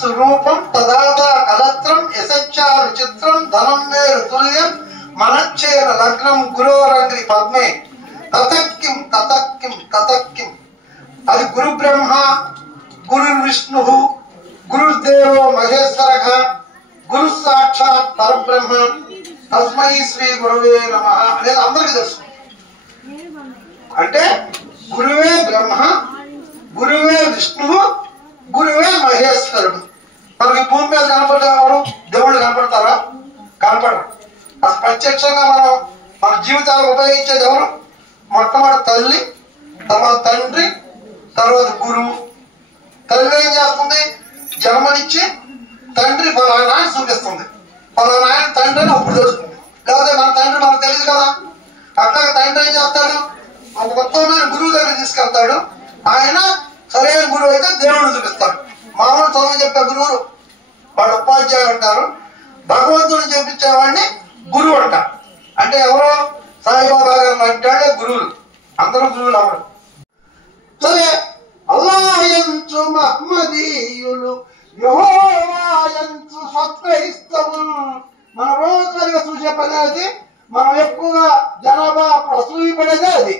స్వరూపం తదాదా కలత్రం యశచ్చారు చిత్రం ధనం వేరు తుల్యం మనచ్చేర లగ్నం గురోరంగ్రి పద్మే తతక్కిం తతక్కిం తతక్కిం. అది గురు బ్రహ్మ గురు విష్ణు గురుదేవో మహేశ్వర గురు సాక్షాత్ పరబ్రహ్మ తస్మై శ్రీ గురువే నమః అనేది అందరికీ తెలుసు. అంటే గురువే బ్రహ్మ గురువే విష్ణువు గురువే మహేశ్వరుడు. మనకి భూమి మీద కనపడేవారు దేవుళ్ళు కనపడతారా? కనపడరు. అసలు ప్రత్యక్షంగా మన జీవితాలు ఉపయోగించేది ఎవరు? మొట్టమొదటి తల్లి, తర్వాత తండ్రి, తర్వాత గురువు. తల్లి ఏం చేస్తుంది? జన్మనిచ్చి తండ్రి ఫలానా అని చూపిస్తుంది. ఫలానా ఆయన తండ్రి అని అప్పుడు తెలుస్తుంది. లేకపోతే మన తండ్రి మనకు తెలియదు కదా. అట్లా తండ్రి ఏం చేస్తాడు? ఒక ఉత్తమమైన గురువు దగ్గర తీసుకెళ్తాడు. ఆయన సరైన గురువు అయితే దేవుడిని చూపిస్తాడు. మామూలు చదువు చెప్పే గురువులు వాడు ఉపాధ్యాయులు అంటారు. భగవంతుడిని చూపించేవాడిని గురువు అంటారు. అంటే ఎవరో సాయిబాబా గారు అంటాడే గురువులు. అందరూ గురువులు అవరు. సరే, అల్లాయంచు మహ్మదీయులు యెహోవాయంచు సత్క్రైస్తవులు. మన రోజుగా చూసే పని అది. మనం ఎక్కువగా జనాభా అసూయపడేదే అది.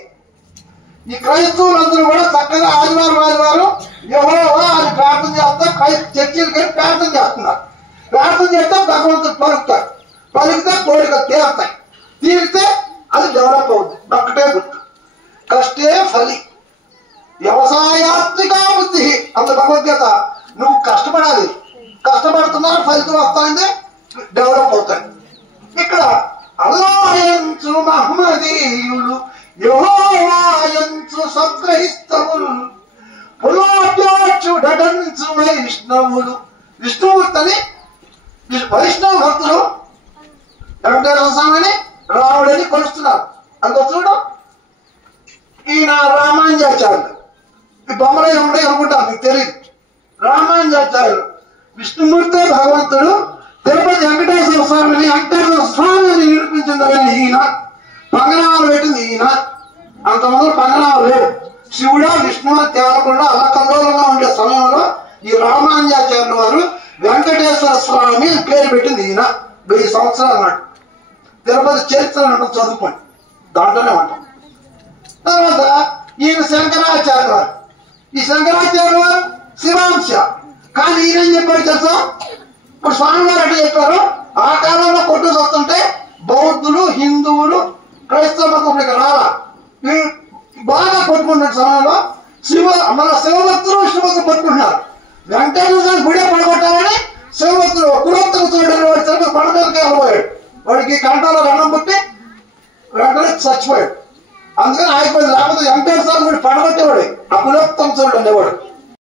ఈ క్రైస్తవులందరూ కూడా చక్కగా ఆదివారం యెహోవా అని ప్రార్థన చేస్తారు. చర్చిలకు వెళ్ళి ప్రార్థన చేస్తున్నారు. ప్రార్థన చేస్తే భగవంతుడు పలుకుతాడు. పలికితే కోరికలు తీరుతాయి. తీరితే అది డెవలప్ అవుతుంది. ఒక్కటే గుర్తు, కష్టే ఫలి వ్యవసాయాత్మిక బుద్ధి అంత భగవద్గీత. నువ్వు కష్టపడాలి, కష్టపడుతున్నారు ఫలితం వస్తాయింది, డెవలప్ అవుతాయి. ఇక్కడ అల్లాయంచు మహ్మదీయులు యెహోవాయంచు సత్క్రైస్తవులు పులోట్యాచు డడంచు వైష్ణవులు. విష్ణుమూర్తిని వైష్ణవ భక్తులు వెంకటేశ్వర స్వామిని రాముడని కొలుస్తున్నారు. అంత చూడు, ఈయన రామానుజాచార్యులు. ఈ బొమ్మలో ఉండే అనుకుంటారు, మీకు తెలియదు. రామానుజాచార్యులు విష్ణుమూర్తి భగవంతుడు. తిరుపతి వెంకటేశ్వర స్వామిని నిరూపించింది ఈయన. పంగనామాలు పెట్టింది ఈయన. అంతమంది పంగనామాలు లేవు. శివుడా విష్ణువు తేలకుండా అల్లకల్లోలంగా ఉండే సమయంలో ఈ రామానుజాచార్యులు వారు వెంకటేశ్వర స్వామి పేరు పెట్టింది ఈయన. 1000 సంవత్సరాలు నాడు. తిరుపతి చరిత్ర చదువుకోండి, దాంట్లోనే ఉంటాం. తర్వాత ఈయన శంకరాచార్య వారు. ఈ శంకరాచార్య వారు శివాంశ. కానీ ఈయన ఏం చెప్పారు తెలుసా? ఇప్పుడు స్వామి వారు ఎట్లా చెప్పారు? ఆ కాలంలో కొట్టుకు వస్తుంటే బౌద్ధులు, హిందువులు, క్రైస్తవ మతం రాలా. బాగా కొట్టుకుంటున్న సమయంలో మన శివభక్తులు విష్ణుభక్తులు కొట్టుకుంటున్నారు. వెంకటేశ్వర గుడే పడగొట్టాలని శివభక్తులు కులత్తుకు చూడని వాడు తిరుపతి పడగలకి వెళ్ళిపోయాడు. వాడికి కంటలో రణం పుట్టి వెంటనే చచ్చిపోయాడు. అందుకని ఆగిపోయింది. లేకపోతే వెంకటేశ్వర గుడి పడగొట్టేవాడు. ఆ కులోత్తం చూడండి వాడు.